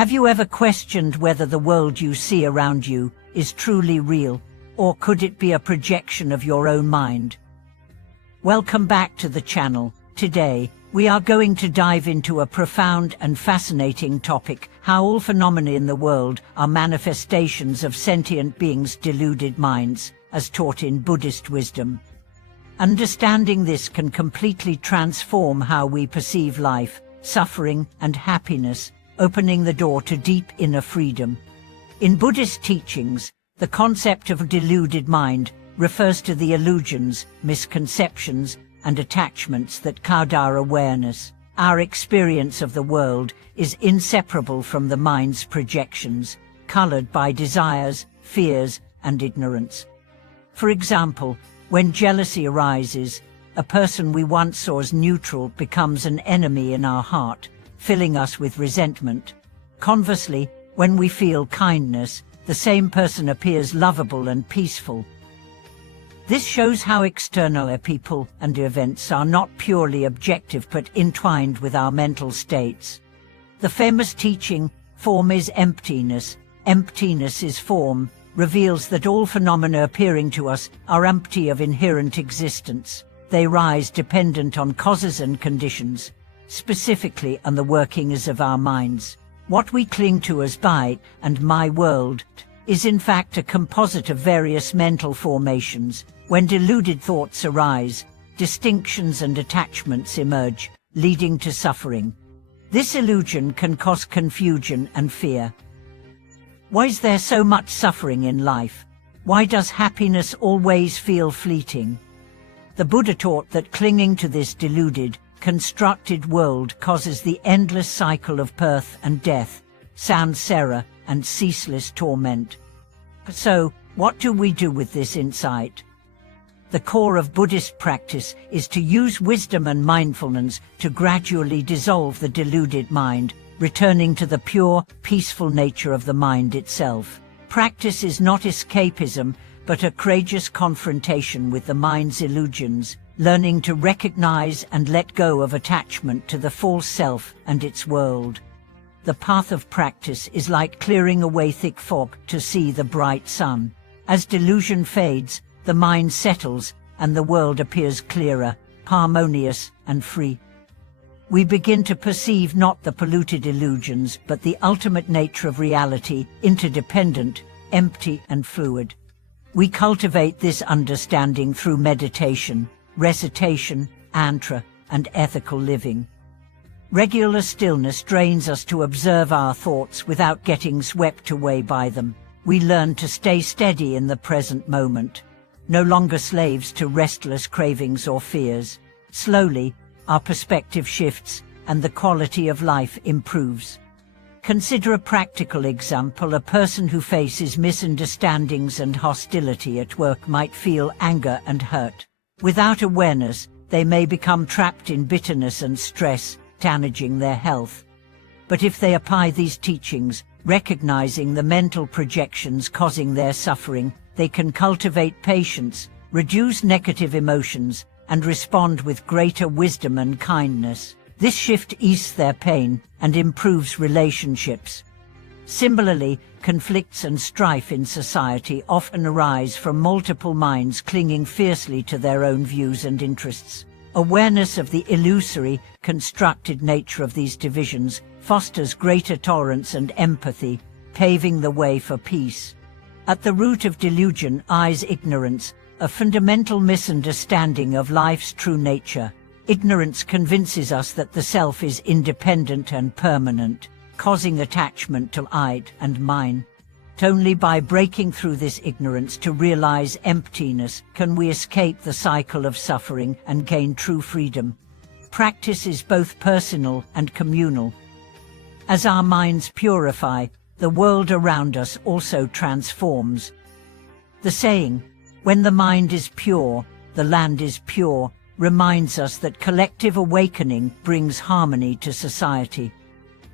Have you ever questioned whether the world you see around you is truly real, or could it be a projection of your own mind? Welcome back to the channel. Today, we are going to dive into a profound and fascinating topic: how all phenomena in the world are manifestations of sentient beings' deluded minds, as taught in Buddhist wisdom. Understanding this can completely transform how we perceive life, suffering, and happiness, opening the door to deep inner freedom. In Buddhist teachings, the concept of a deluded mind refers to the illusions, misconceptions, and attachments that cloud our awareness. Our experience of the world is inseparable from the mind's projections, colored by desires, fears, and ignorance. For example, when jealousy arises, a person we once saw as neutral becomes an enemy in our heart, filling us with resentment. Conversely, when we feel kindness, the same person appears lovable and peaceful. This shows how external people and events are not purely objective but entwined with our mental states. The famous teaching, "Form is emptiness, emptiness is form," reveals that all phenomena appearing to us are empty of inherent existence. They rise dependent on causes and conditions, specifically on the workings of our minds. What we cling to as I and my world is in fact a composite of various mental formations. When deluded thoughts arise, distinctions and attachments emerge, leading to suffering. This illusion can cause confusion and fear. Why is there so much suffering in life? Why does happiness always feel fleeting? The Buddha taught that clinging to this deluded, constructed world causes the endless cycle of birth and death, samsara, and ceaseless torment. So, what do we do with this insight? The core of Buddhist practice is to use wisdom and mindfulness to gradually dissolve the deluded mind, returning to the pure, peaceful nature of the mind itself. Practice is not escapism, but a courageous confrontation with the mind's illusions, learning to recognize and let go of attachment to the false self and its world. The path of practice is like clearing away thick fog to see the bright sun. As delusion fades, the mind settles and the world appears clearer, harmonious, and free. We begin to perceive not the polluted illusions but the ultimate nature of reality, interdependent, empty, and fluid. We cultivate this understanding through meditation, recitation, mantra, and ethical living. Regular stillness trains us to observe our thoughts without getting swept away by them. We learn to stay steady in the present moment, no longer slaves to restless cravings or fears. Slowly, our perspective shifts and the quality of life improves. Consider a practical example. A person who faces misunderstandings and hostility at work might feel anger and hurt. Without awareness, they may become trapped in bitterness and stress, damaging their health. But if they apply these teachings, recognizing the mental projections causing their suffering, they can cultivate patience, reduce negative emotions, and respond with greater wisdom and kindness. This shift eases their pain and improves relationships. Similarly, conflicts and strife in society often arise from multiple minds clinging fiercely to their own views and interests. Awareness of the illusory, constructed nature of these divisions fosters greater tolerance and empathy, paving the way for peace. At the root of delusion lies ignorance, a fundamental misunderstanding of life's true nature. Ignorance convinces us that the self is independent and permanent, causing attachment to I and mine. Only by breaking through this ignorance to realize emptiness can we escape the cycle of suffering and gain true freedom. Practice is both personal and communal. As our minds purify, the world around us also transforms. The saying, "When the mind is pure, the land is pure," reminds us that collective awakening brings harmony to society.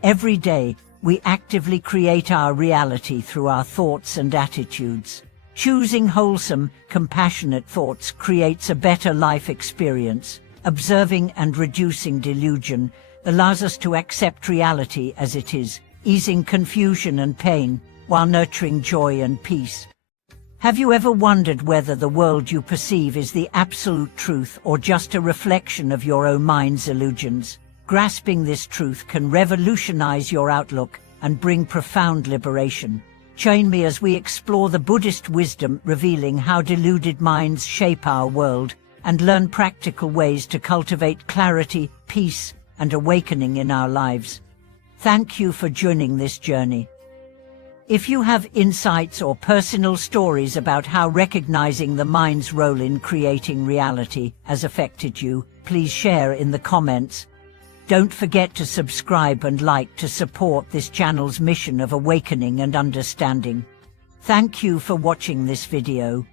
Every day, we actively create our reality through our thoughts and attitudes. Choosing wholesome, compassionate thoughts creates a better life experience. Observing and reducing delusion allows us to accept reality as it is, easing confusion and pain, while nurturing joy and peace. Have you ever wondered whether the world you perceive is the absolute truth or just a reflection of your own mind's illusions? Grasping this truth can revolutionize your outlook and bring profound liberation. Join me as we explore the Buddhist wisdom revealing how deluded minds shape our world, and learn practical ways to cultivate clarity, peace, and awakening in our lives. Thank you for joining this journey. If you have insights or personal stories about how recognizing the mind's role in creating reality has affected you, please share in the comments. Don't forget to subscribe and like to support this channel's mission of awakening and understanding. Thank you for watching this video.